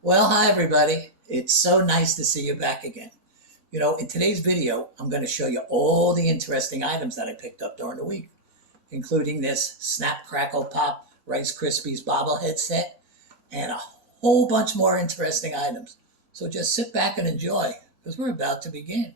Well, hi everybody. It's so nice to see you back again. In today's video, I'm going to show you all the interesting items that I picked up during the week, including this Snap Crackle Pop Rice Krispies bobblehead set and a whole bunch more interesting items. So just sit back and enjoy because we're about to begin.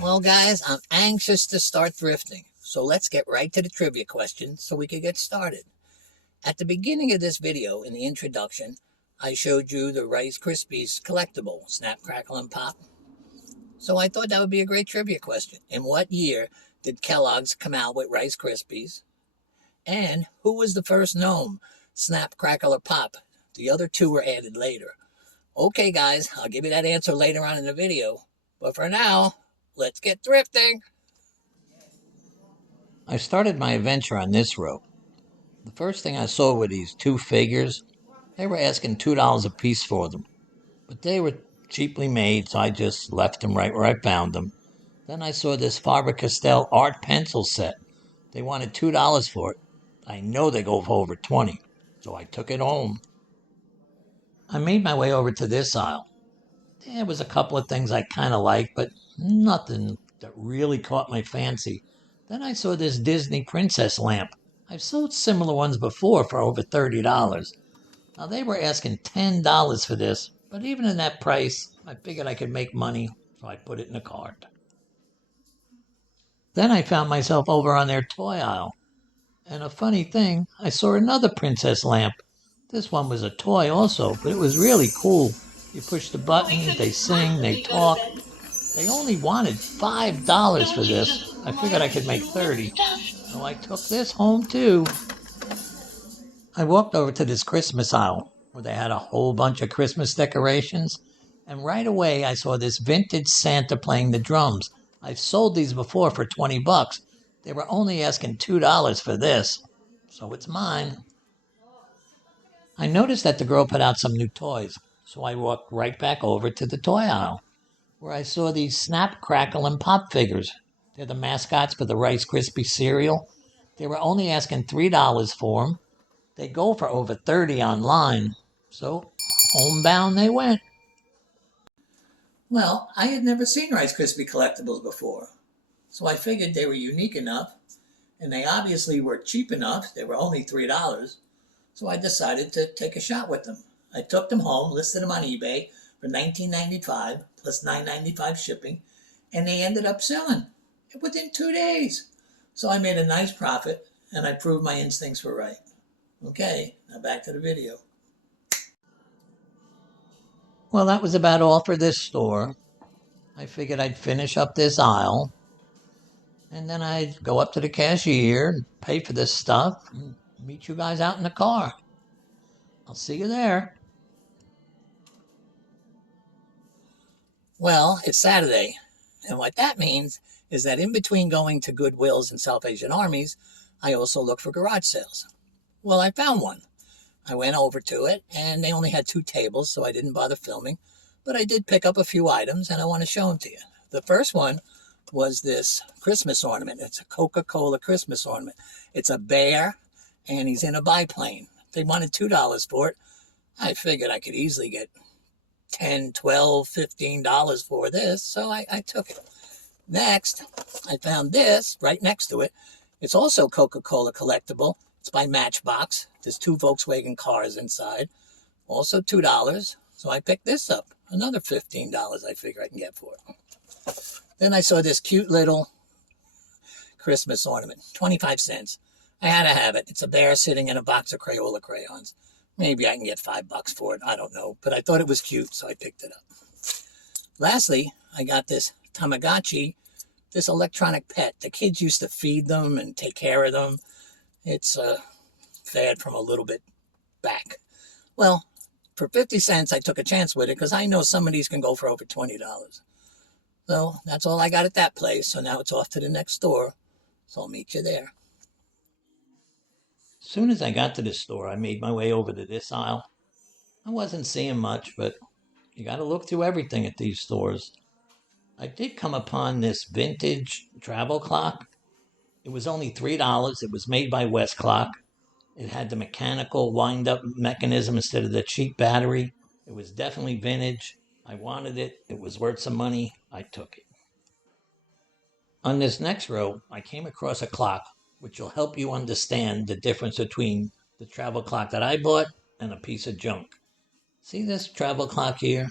Well, guys, I'm anxious to start thrifting. So let's get right to the trivia question so we can get started. At the beginning of this video, in the introduction, I showed you the Rice Krispies collectible, Snap, Crackle, and Pop. So I thought that would be a great trivia question. In what year did Kellogg's come out with Rice Krispies? And who was the first gnome, Snap, Crackle, or Pop? The other two were added later. Okay, guys, I'll give you that answer later on in the video. But for now, let's get thrifting. I started my adventure on this road. The first thing I saw were these two figures. They were asking $2 a piece for them, but they were cheaply made, so I just left them right where I found them. Then I saw this Faber-Castell art pencil set. They wanted $2 for it. I know they go for over 20, so I took it home. I made my way over to this aisle. There was a couple of things I kind of liked, but nothing that really caught my fancy. Then I saw this Disney princess lamp. I've sold similar ones before for over $30. Now they were asking $10 for this, but even in that price, I figured I could make money, so I put it in the cart. Then I found myself over on their toy aisle. And a funny thing, I saw another princess lamp. This one was a toy also, but it was really cool. You push the button, they sing, they talk. They only wanted $5 for this. I figured I could make 30. So I took this home too. I walked over to this Christmas aisle where they had a whole bunch of Christmas decorations. And right away I saw this vintage Santa playing the drums. I've sold these before for 20 bucks. They were only asking $2 for this. So it's mine. I noticed that the girl put out some new toys. So I walked right back over to the toy aisle where I saw these Snap, Crackle, and Pop figures. They're the mascots for the Rice Krispie cereal. They were only asking $3 for them. They go for over 30 online. So homebound they went. Well, I had never seen Rice Krispie collectibles before, so I figured they were unique enough, and they obviously were cheap enough. They were only $3, so I decided to take a shot with them. I took them home, listed them on eBay for $19.95 plus $9.95 shipping, and they ended up selling within 2 days. So I made a nice profit, and I proved my instincts were right. Okay, now back to the video. Well, that was about all for this store. I figured I'd finish up this aisle, and then I'd go up to the cashier and pay for this stuff and meet you guys out in the car. I'll see you there. Well, it's Saturday, and what that means is that in between going to Goodwills and Salvation Armies, I also look for garage sales. Well, I found one. I went over to it, and they only had 2 tables, so I didn't bother filming. But I did pick up a few items, and I want to show them to you. The first one was this Christmas ornament. It's a Coca-Cola Christmas ornament. It's a bear, and he's in a biplane. They wanted $2 for it. I figured I could easily get $10, $12, $15 for this, so I took it. Next, I found this right next to it. It's also Coca-Cola collectible. It's by Matchbox. There's 2 Volkswagen cars inside. Also $2. So I picked this up. Another $15 I figure I can get for it. Then I saw this cute little Christmas ornament. 25 cents. I had to have it. It's a bear sitting in a box of Crayola crayons. Maybe I can get $5 for it. I don't know. But I thought it was cute, so I picked it up. Lastly, I got this Tamagotchi, this electronic pet. The kids used to feed them and take care of them. It's a fad from a little bit back. Well, for 50 cents, I took a chance with it because I know some of these can go for over $20. So that's all I got at that place. So now it's off to the next store. So I'll meet you there. As soon as I got to the store, I made my way over to this aisle. I wasn't seeing much, but You got to look through everything at these stores. I did come upon this vintage travel clock. It was only $3. It was made by West Clock. It had the mechanical wind-up mechanism instead of the cheap battery. It was definitely vintage. I wanted it. It was worth some money. I took it. On this next row, I came across a clock which will help you understand the difference between the travel clock that I bought and a piece of junk. See this travel clock here?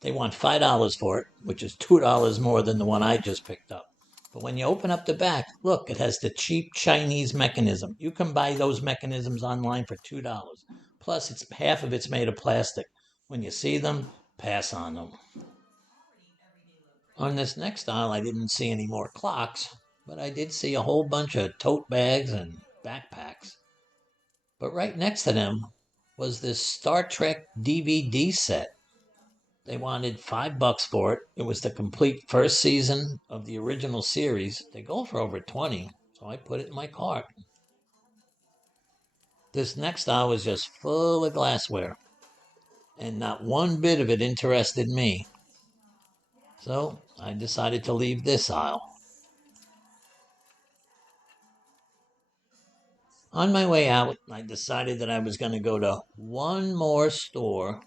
They want $5 for it, which is $2 more than the one I just picked up. But when you open up the back, look, it has the cheap Chinese mechanism. You can buy those mechanisms online for $2. Plus, half of it's made of plastic. When you see them, pass on them. On this next aisle, I didn't see any more clocks, but I did see a whole bunch of tote bags and backpacks. But right next to them was this Star Trek DVD set. They wanted $5 for it. It was the complete first season of the original series. They go for over 20, so I put it in my cart. This next aisle was just full of glassware, and not one bit of it interested me. So I decided to leave this aisle. On my way out, I decided that I was going to go to one more store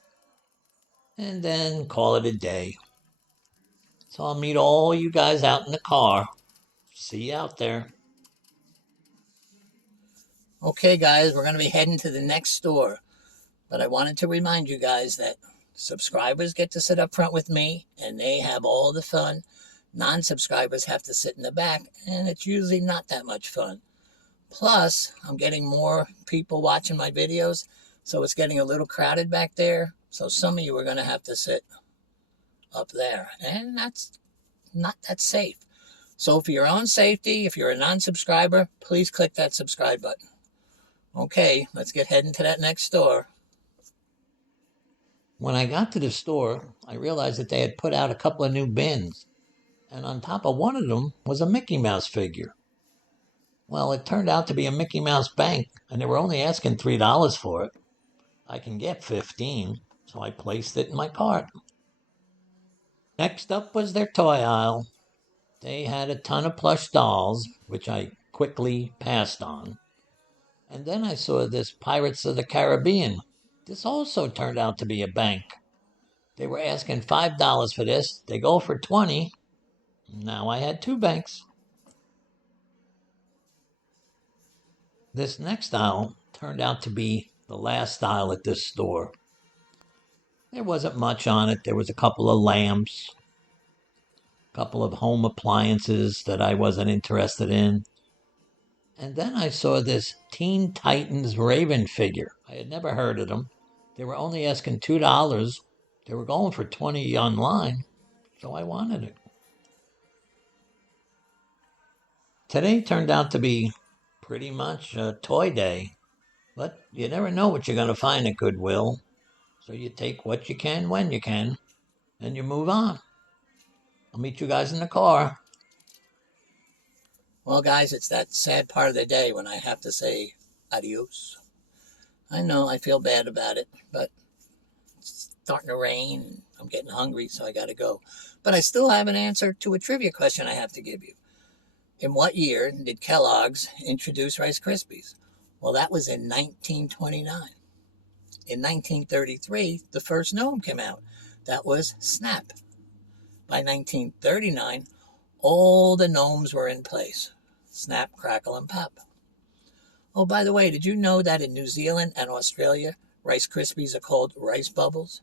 and then call it a day. So I'll meet all you guys out in the car. See you out there. Okay, guys, we're going to be heading to the next store. But I wanted to remind you guys that subscribers get to sit up front with me, and they have all the fun. Non-subscribers have to sit in the back, and it's usually not that much fun. Plus, I'm getting more people watching my videos, so it's getting a little crowded back there. So some of you are going to have to sit up there, and that's not that safe. So for your own safety, if you're a non-subscriber, please click that subscribe button. Okay, let's get heading to that next store. When I got to the store, I realized that they had put out a couple of new bins, and on top of one of them was a Mickey Mouse figure. Well, it turned out to be a Mickey Mouse bank, and they were only asking $3 for it. I can get 15, so I placed it in my cart. Next up was their toy aisle. They had a ton of plush dolls, which I quickly passed on. And then I saw this Pirates of the Caribbean. This also turned out to be a bank. They were asking $5 for this. They go for 20. Now I had two banks. This next aisle turned out to be the last aisle at this store. There wasn't much on it. There was a couple of lamps, a couple of home appliances that I wasn't interested in. And then I saw this Teen Titans Raven figure. I had never heard of them. They were only asking $2. They were going for 20 online, so I wanted it. Today turned out to be pretty much a toy day, but you never know what you're going to find at Goodwill. So you take what you can when you can, and you move on. I'll meet you guys in the car. Well, guys, it's that sad part of the day when I have to say adios. I know I feel bad about it, but it's starting to rain and I'm getting hungry, so I got to go. But I still have an answer to a trivia question I have to give you. In what year did Kellogg's introduce Rice Krispies? Well, that was in 1929. In 1933, the first gnome came out. That was Snap. By 1939, all the gnomes were in place. Snap, crackle, and pop. Oh, by the way, did you know that in New Zealand and Australia, Rice Krispies are called rice bubbles?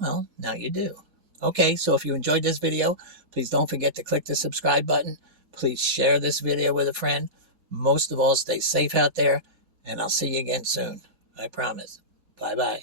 Well, now you do. Okay, so if you enjoyed this video, please don't forget to click the subscribe button. Please share this video with a friend. Most of all, stay safe out there, and I'll see you again soon. I promise. Bye-bye.